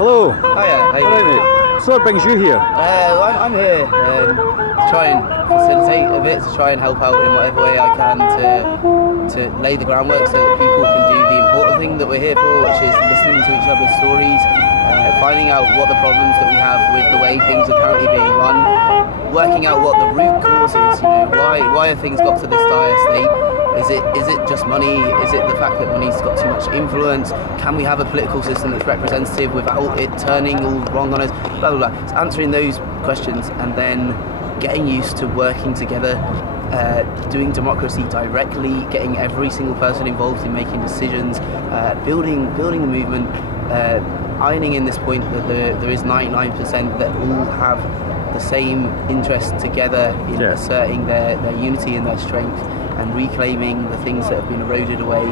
Hello. Hiya, how you doing? Mate. So what brings you here? I'm here to try and facilitate a bit, to try and help out in whatever way I can to lay the groundwork so that people can do the important thing that we're here for, which is listening to each other's stories, finding out what the problems that we have with the way things are currently being run, working out what the root cause is. You know, why have things got to this dire state? Is it just money? Is it the fact that money's got too much influence? Can we have a political system that's representative without it turning all wrong on us? Blah, blah, blah. It's answering those questions and then getting used to working together, doing democracy directly, getting every single person involved in making decisions, building the movement, ironing in this point that there is 99% that all have the same interest together in asserting their unity and their strength, and reclaiming the things that have been eroded away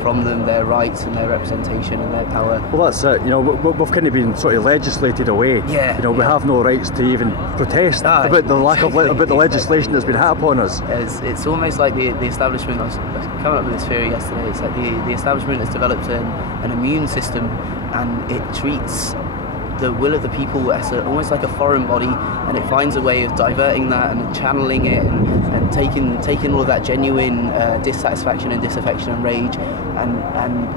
from them, their rights and their representation and their power. Well, that's it. You know, we've kind of been sort of legislated away. Yeah. You know, we have no rights to even protest about the lack of about the legislation that's been had upon us. It's almost like the establishment. I was coming up with this theory yesterday. It's like the establishment has developed an immune system, and it treats the will of the people as almost like a foreign body, and it finds a way of diverting that and channeling it and taking all of that genuine dissatisfaction and disaffection and rage and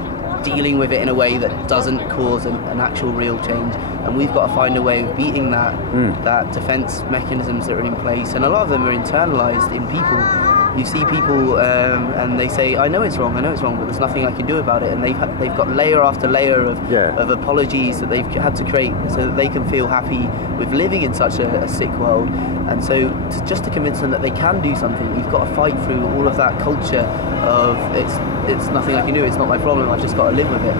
dealing with it in a way that doesn't cause an actual real change. And we've got to find a way of beating that defense mechanisms that are in place, and a lot of them are internalized in people. You see people and they say, I know it's wrong, but there's nothing I can do about it. And they've got layer after layer of apologies that they've had to create so that they can feel happy with living in such a sick world. And so just to convince them that they can do something, you've got to fight through all of that culture of it's nothing I can do, it's not my problem, I've just got to live with it.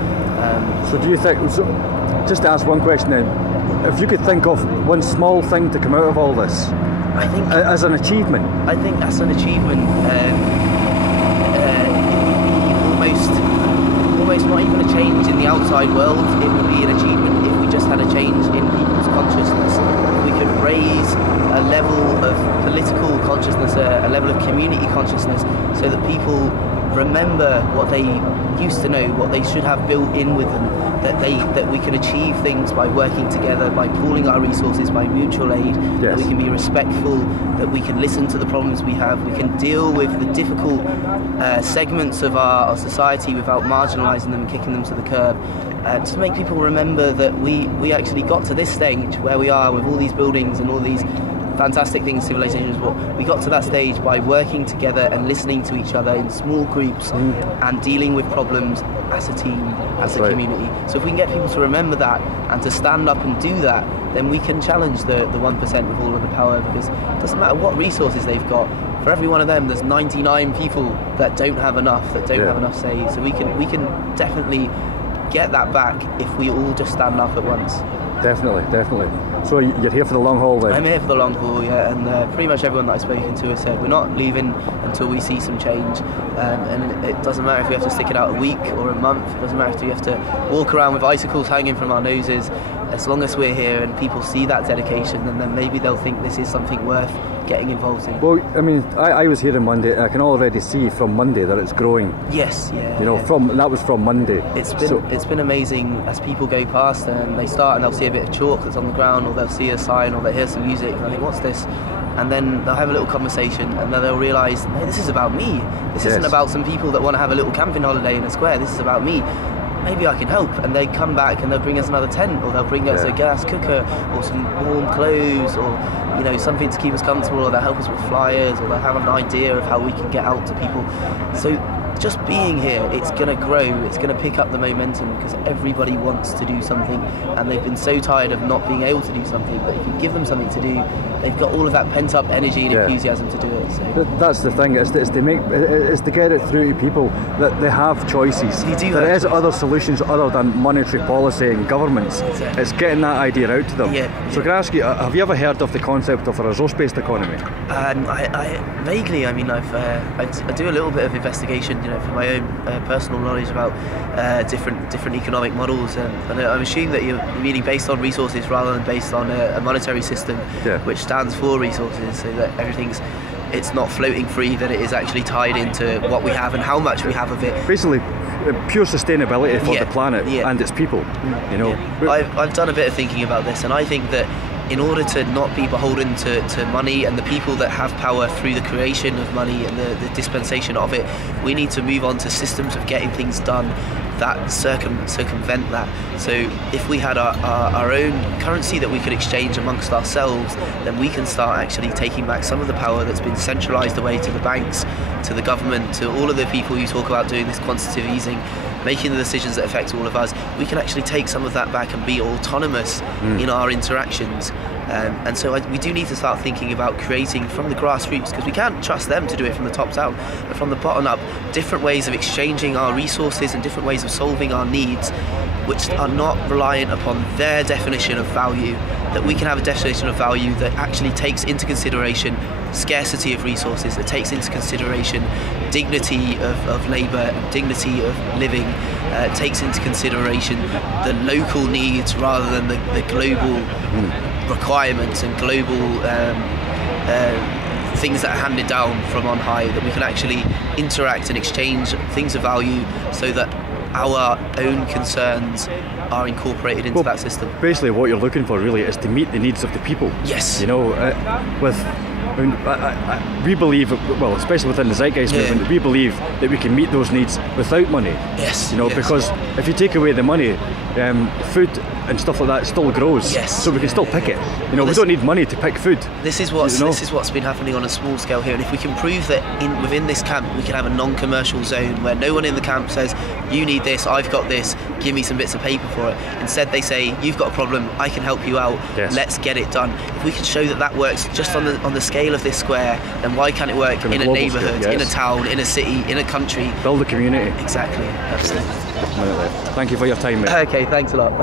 So do you think, just to ask one question then, if you could think of one small thing to come out of all this, I think as an achievement. I think as an achievement, almost not even a change in the outside world. It would be an achievement if we just had a change in people's consciousness. If we could raise a level of political consciousness, a level of community consciousness, so that people remember what they used to know, what they should have built in with them, that we can achieve things by working together, by pooling our resources, by mutual aid, that we can be respectful, that we can listen to the problems we have, we can deal with the difficult segments of our society without marginalising them and kicking them to the curb. To make people remember that we actually got to this stage where we are with all these buildings and all these fantastic things civilization as well. We got to that stage by working together and listening to each other in small groups and dealing with problems as a team, as a community. So if we can get people to remember that and to stand up and do that, then we can challenge the 1% with all of the power, because it doesn't matter what resources they've got. For every one of them, there's 99 people that don't have enough, that don't have enough say. So we can definitely get that back if we all just stand up at once. Definitely. So you're here for the long haul then? I'm here for the long haul, yeah, and pretty much everyone that I've spoken to has said we're not leaving until we see some change, and it doesn't matter if we have to stick it out a week or a month, it doesn't matter if we have to walk around with icicles hanging from our noses. As long as we're here and people see that dedication, then maybe they'll think this is something worth getting involved in. Well, I mean, I was here on Monday, and I can already see from Monday that it's growing. Yes, yeah. You know, that was from Monday. It's been amazing as people go past and they start and they'll see a bit of chalk that's on the ground, or they'll see a sign, or they'll hear some music and they think, what's this? And then they'll have a little conversation, and then they'll realise, hey, this is about me. This isn't about some people that want to have a little camping holiday in a square. This is about me. Maybe I can help. And they come back and they'll bring us another tent, or they'll bring us a gas cooker, or some warm clothes, or something to keep us comfortable, or they'll help us with flyers, or they'll have an idea of how we can get out to people. So just being here, it's going to grow, it's going to pick up the momentum, because everybody wants to do something, and they've been so tired of not being able to do something. But if you give them something to do, they've got all of that pent-up energy and enthusiasm to do it. So that's the thing, is to get it through to people that they have choices. There is other solutions other than monetary policy and governments. Exactly. It's getting that idea out to them. So can I ask you, have you ever heard of the concept of a resource-based economy? I vaguely, I mean, I do a little bit of investigation, from my own personal knowledge about different economic models, and I'm assuming that you're meaning based on resources rather than based on a monetary system, which stands for resources, so that it's not floating free, that it is actually tied into what we have and how much we have of it. Basically, pure sustainability for the planet and its people. You know, I've done a bit of thinking about this, and I think that in order to not be beholden to money and the people that have power through the creation of money and the dispensation of it, we need to move on to systems of getting things done that circumvent that. So if we had our own currency that we could exchange amongst ourselves, then we can start actually taking back some of the power that's been centralised away to the banks, to the government, to all of the people you talk about doing this quantitative easing, making the decisions that affect all of us. We can actually take some of that back and be autonomous in our interactions. And so we do need to start thinking about creating from the grassroots, because we can't trust them to do it from the top down, but from the bottom up, different ways of exchanging our resources and different ways of solving our needs, which are not reliant upon their definition of value, that we can have a definition of value that actually takes into consideration scarcity of resources, that takes into consideration dignity of labour, dignity of living, takes into consideration the local needs rather than the global requirements and global things that are handed down from on high, that we can actually interact and exchange things of value so that our own concerns are incorporated into that system. Basically what you're looking for really is to meet the needs of the people. Yes. You know, we believe, well, especially within the Zeitgeist movement, we believe that we can meet those needs without money. Yes. You know, because if you take away the money, food and stuff like that still grows. Yes. So we can still pick it. You know, we don't need money to pick food. This is what's been happening on a small scale here, and if we can prove that within this camp we can have a non-commercial zone where no one in the camp says, you need this, I've got this, give me some bits of paper for it. Instead they say, you've got a problem, I can help you out, let's get it done. If we can show that that works just on the scale of this square, then why can't it work in a neighbourhood, in a town, in a city, in a country? Build a community. Exactly, absolutely. Thank you for your time, mate. Okay, thanks a lot.